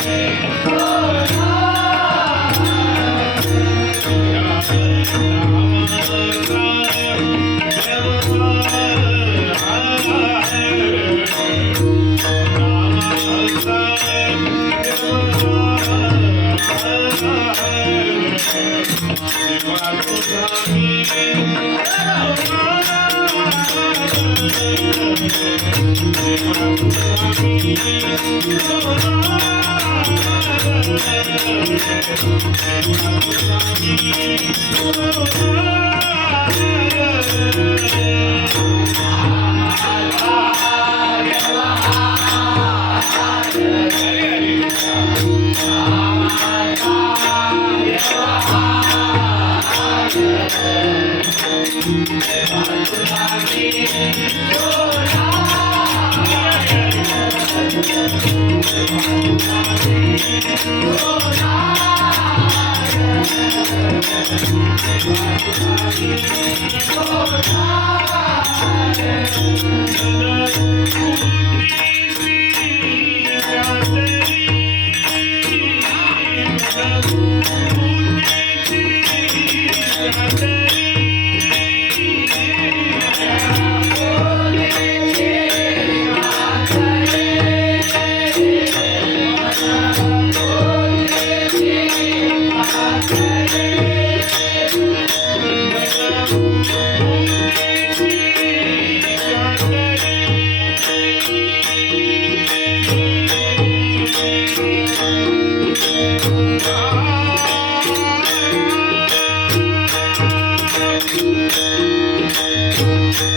Oh, yeah. Oh,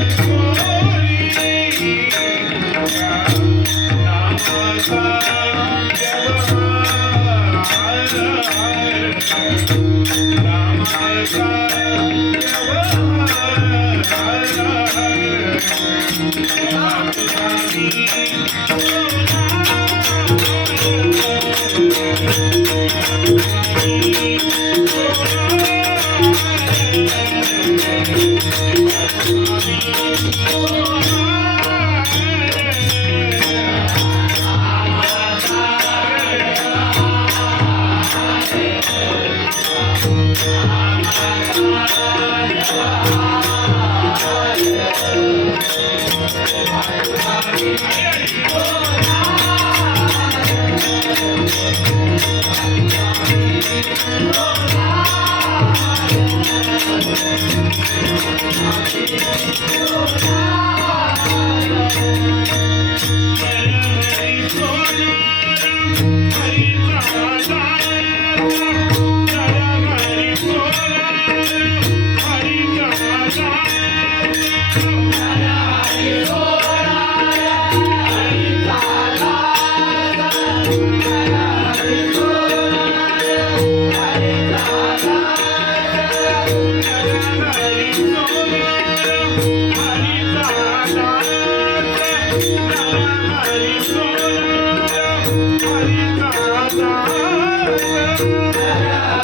Thank you. Oh, Hare you.